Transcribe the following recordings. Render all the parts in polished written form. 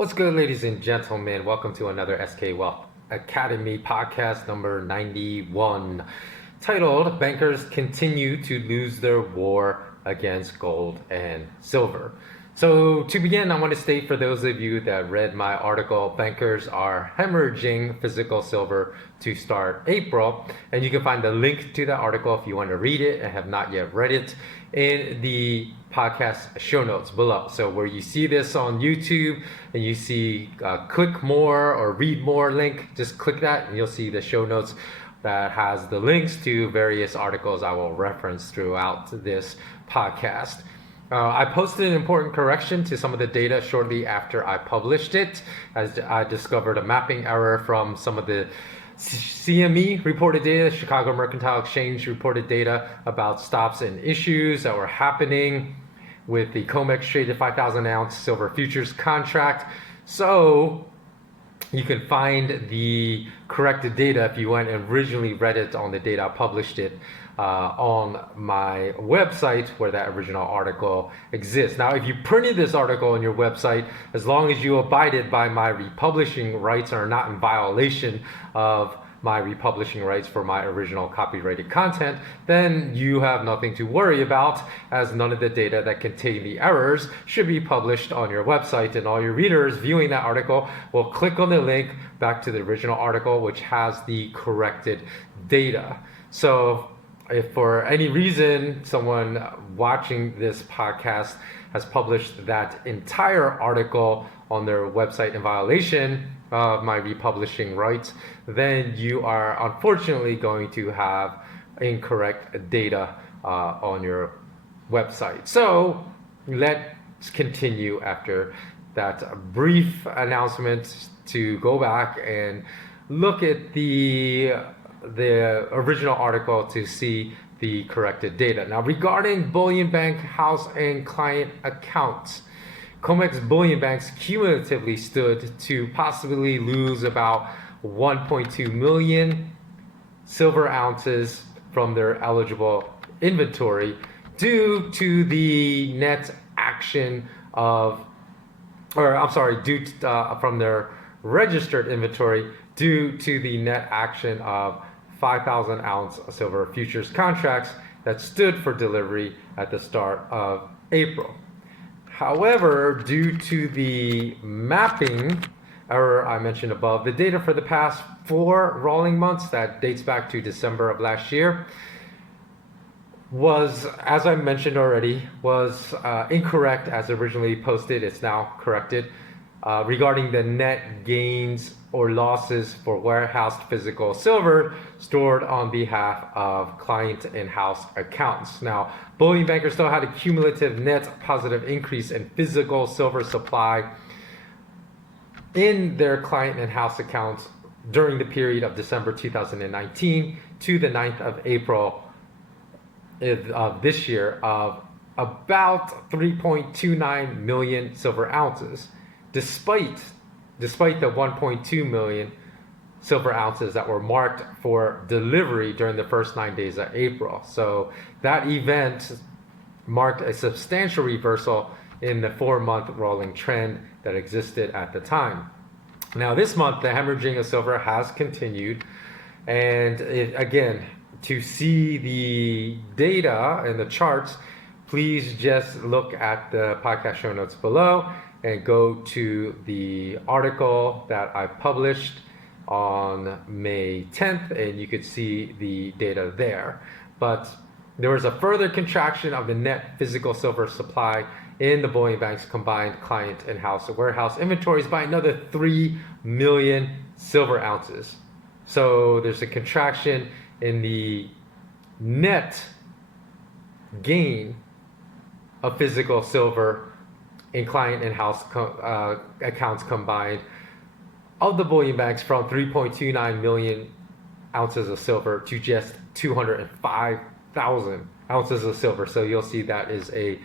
What's good, ladies and gentlemen? Welcome to another SK Wealth Academy podcast number 91, titled Bankers Continue to Lose Their War Against Gold and Silver. So to begin, I want to state for those of you that read my article, bankers are hemorrhaging physical silver to start April. And you can find the link to that article if you want to read it and have not yet read it in the podcast show notes below. So where you see this on YouTube and you see click more or read more link, just click that and you'll see the show notes that has the links to various articles I will reference throughout this podcast. I posted an important correction to some of the data shortly after I published it, as I discovered a mapping error from some of the CME reported data, Chicago Mercantile Exchange reported data about stops and issues that were happening with the COMEX traded 5,000 ounce silver futures contract. So you can find the corrected data if you went and originally read it on the date I published it on my website where that original article exists. Now, if you printed this article on your website, as long as you abided by my republishing rights and are not in violation of my republishing rights for my original copyrighted content, then you have nothing to worry about, as none of the data that contain the errors should be published on your website, and all your readers viewing that article will click on the link back to the original article which has the corrected data. So if for any reason someone watching this podcast has published that entire article on their website in violation of my republishing rights, then you are unfortunately going to have incorrect data on your website. So let's continue after that brief announcement to go back and look at the original article to see the corrected data. Now, regarding bullion bank, house, and client accounts, COMEX bullion banks cumulatively stood to possibly lose about 1.2 million silver ounces from their eligible inventory due to the net action of, from their registered inventory due to the net action of 5,000 ounce silver futures contracts that stood for delivery at the start of April. However, due to the mapping error I mentioned above, the data for the past 4 rolling months, that dates back to December of last year, was, as I mentioned already, was incorrect as originally posted. It's now corrected. Regarding the net gains or losses for warehoused physical silver stored on behalf of client in-house accounts. Now, bullion bankers still had a cumulative net positive increase in physical silver supply in their client in-house accounts during the period of December 2019 to the 9th of April of this year of about 3.29 million silver ounces. Despite the 1.2 million silver ounces that were marked for delivery during the first 9 days of April. So that event marked a substantial reversal in the 4-month rolling trend that existed at the time. Now, this month, the hemorrhaging of silver has continued. And again, to see the data and the charts, please just look at the podcast show notes below and go to the article that I published on May 10th, and you could see the data there. But there was a further contraction of the net physical silver supply in the bullion bank's combined client and house warehouse inventories by another 3 million silver ounces. So there's a contraction in the net gain of physical silver in client and house accounts combined of the bullion banks from 3.29 million ounces of silver to just 205,000 ounces of silver. So you'll see that is a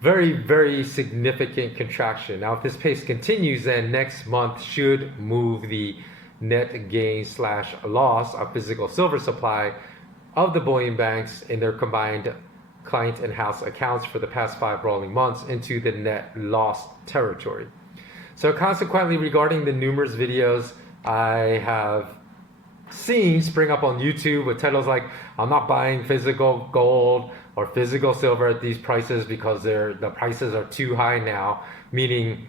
very, very significant contraction. Now, if this pace continues, then next month should move the net gain / loss of physical silver supply of the bullion banks in their combined client and house accounts for the past 5 rolling months into the net loss territory. So consequently, regarding the numerous videos I have seen spring up on YouTube with titles like "I'm not buying physical gold" or "physical silver at these prices because the prices are too high now," meaning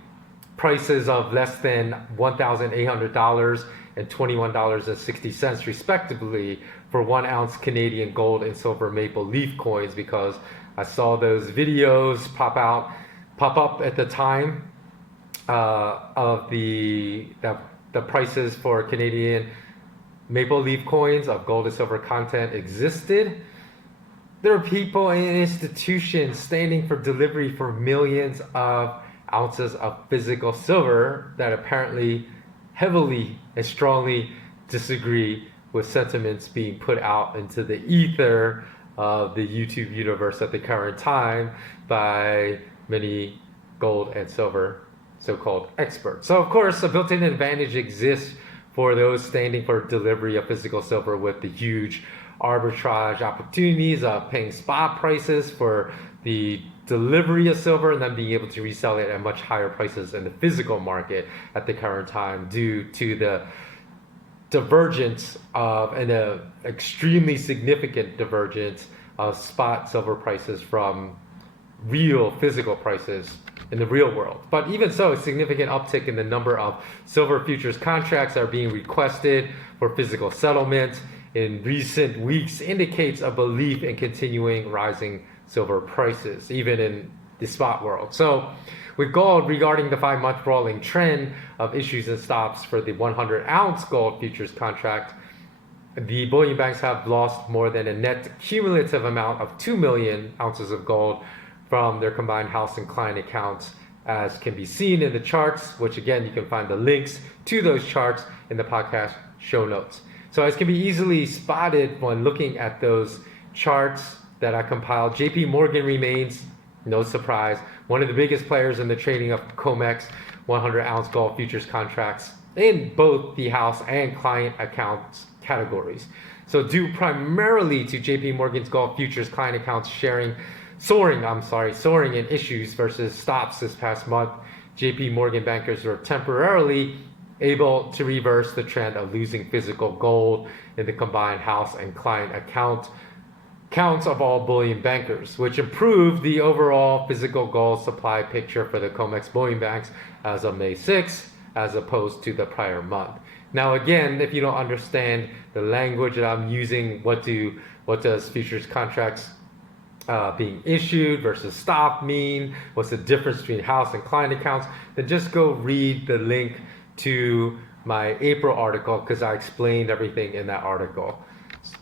prices of less than $1,800 and $21.60 respectively for 1 ounce Canadian gold and silver maple leaf coins, because I saw those videos pop up at the time of the prices for Canadian maple leaf coins of gold and silver content existed. There are people and institutions standing for delivery for millions of ounces of physical silver that apparently heavily and strongly disagree with sentiments being put out into the ether of the YouTube universe at the current time by many gold and silver so-called experts. So of course, a built-in advantage exists for those standing for delivery of physical silver with the huge arbitrage opportunities of paying spot prices for the delivery of silver and then being able to resell it at much higher prices in the physical market at the current time, due to the divergence of an extremely significant divergence of spot silver prices from real physical prices in the real world. But even so, a significant uptick in the number of silver futures contracts that are being requested for physical settlement in recent weeks indicates a belief in continuing rising silver prices, even in the spot world. So with gold, regarding the 5-month rolling trend of issues and stops for the 100-ounce gold futures contract, the bullion banks have lost more than a net cumulative amount of 2 million ounces of gold from their combined house and client accounts, as can be seen in the charts, which again, you can find the links to those charts in the podcast show notes. So as can be easily spotted when looking at those charts that I compiled, JP Morgan remains, no surprise, one of the biggest players in the trading of COMEX 100-ounce gold futures contracts in both the house and client accounts categories. So due primarily to JP Morgan's gold futures client accounts soaring in issues versus stops this past month, JP Morgan bankers were temporarily able to reverse the trend of losing physical gold in the combined house and client counts of all bullion bankers, which improved the overall physical gold supply picture for the COMEX bullion banks as of May 6th, as opposed to the prior month. Now again, if you don't understand the language that I'm using, what does futures contracts being issued versus stop mean, what's the difference between house and client accounts, then just go read the link to my April article, because I explained everything in that article.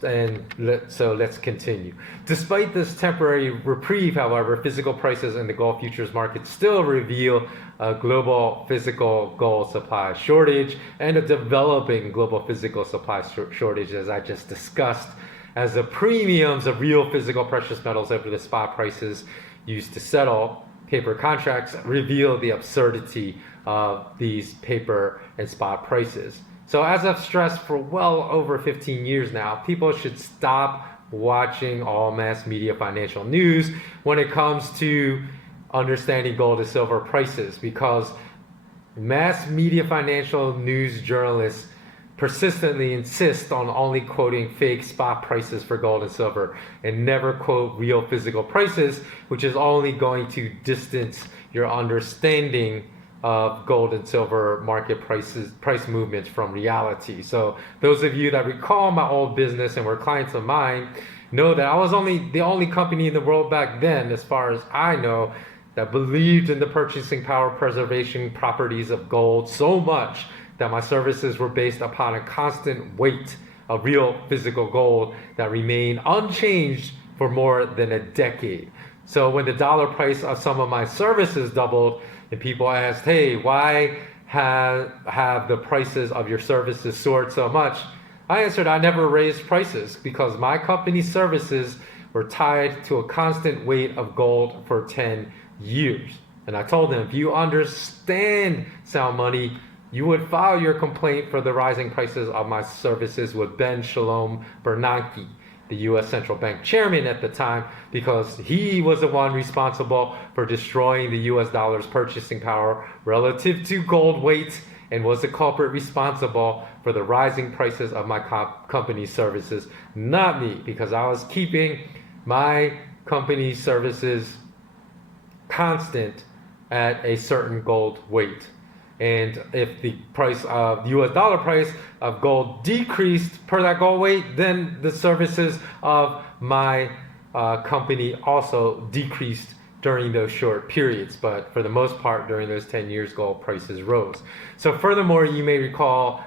And so let's continue. Despite this temporary reprieve, however, physical prices in the gold futures market still reveal a global physical gold supply shortage and a developing global physical supply shortage, as I just discussed, as the premiums of real physical precious metals over the spot prices used to settle paper contracts reveal the absurdity of these paper and spot prices. So as I've stressed for well over 15 years now, people should stop watching all mass media financial news when it comes to understanding gold and silver prices, because mass media financial news journalists persistently insist on only quoting fake spot prices for gold and silver and never quote real physical prices, which is only going to distance your understanding of gold and silver market price movements from reality. So those of you that recall my old business and were clients of mine know that I was the only company in the world back then, as far as I know, that believed in the purchasing power preservation properties of gold so much that my services were based upon a constant weight of real physical gold that remained unchanged for more than a decade. So when the dollar price of some of my services doubled and people asked, hey, why have the prices of your services soared so much? I answered, I never raised prices because my company's services were tied to a constant weight of gold for 10 years. And I told them, if you understand sound money, you would file your complaint for the rising prices of my services with Ben Shalom Bernanke. the U.S. Central Bank chairman at the time, because he was the one responsible for destroying the U.S. dollar's purchasing power relative to gold weight, and was the culprit responsible for the rising prices of my company's services, not me, because I was keeping my company's services constant at a certain gold weight. And if the price of US dollar price of gold decreased per that gold weight, then the services of my company also decreased during those short periods. But for the most part, during those 10 years, gold prices rose. So furthermore, you may recall,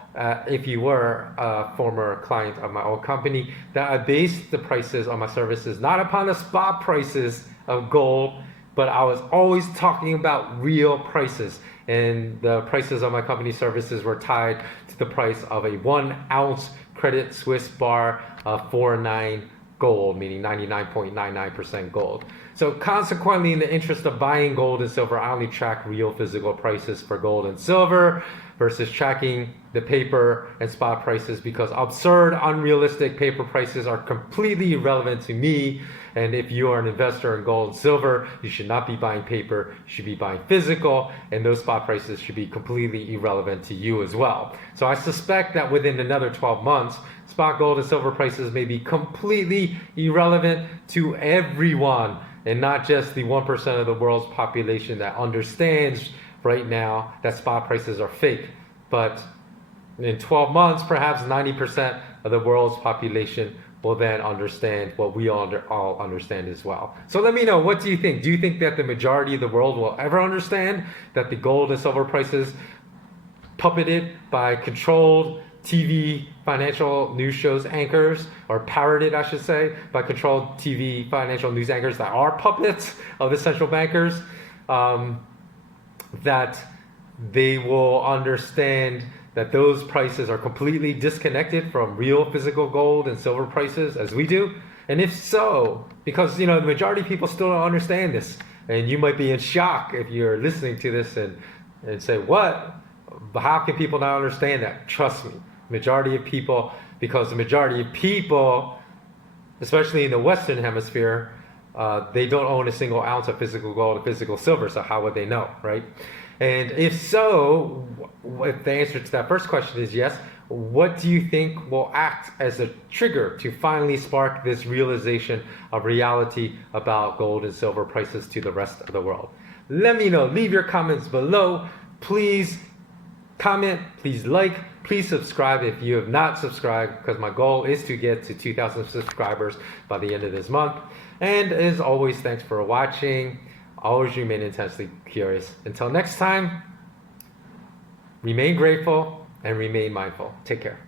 if you were a former client of my old company, that I based the prices on my services not upon the spot prices of gold, but I was always talking about real prices. And the prices of my company services were tied to the price of a 1 ounce Credit Suisse bar of 49 gold, meaning 99.99% gold. So consequently, in the interest of buying gold and silver, I only track real physical prices for gold and silver versus tracking the paper and spot prices, because absurd, unrealistic paper prices are completely irrelevant to me. And if you are an investor in gold and silver, you should not be buying paper, you should be buying physical, and those spot prices should be completely irrelevant to you as well. So I suspect that within another 12 months, spot gold and silver prices may be completely irrelevant to everyone, and not just the 1% of the world's population that understands right now that spot prices are fake. But in 12 months, perhaps 90% of the world's population will then understand what we all understand as well. So let me know, what do you think? Do you think that the majority of the world will ever understand that the gold and silver prices, puppeted by controlled TV financial news shows anchors, or parroted, I should say, by controlled TV financial news anchors that are puppets of the central bankers, that they will understand that those prices are completely disconnected from real physical gold and silver prices as we do? And if so, because the majority of people still don't understand this, and you might be in shock if you're listening to this and say, what? How can people not understand that? Trust me, majority of people, because the majority of people, especially in the Western Hemisphere, they don't own a single ounce of physical gold or physical silver, so how would they know, right? And if so, if the answer to that first question is yes, what do you think will act as a trigger to finally spark this realization of reality about gold and silver prices to the rest of the world? Let me know. Leave your comments below. Please comment, please like, please subscribe if you have not subscribed, because my goal is to get to 2,000 subscribers by the end of this month. And as always, thanks for watching. Always remain intensely curious. Until next time, remain grateful and remain mindful. Take care.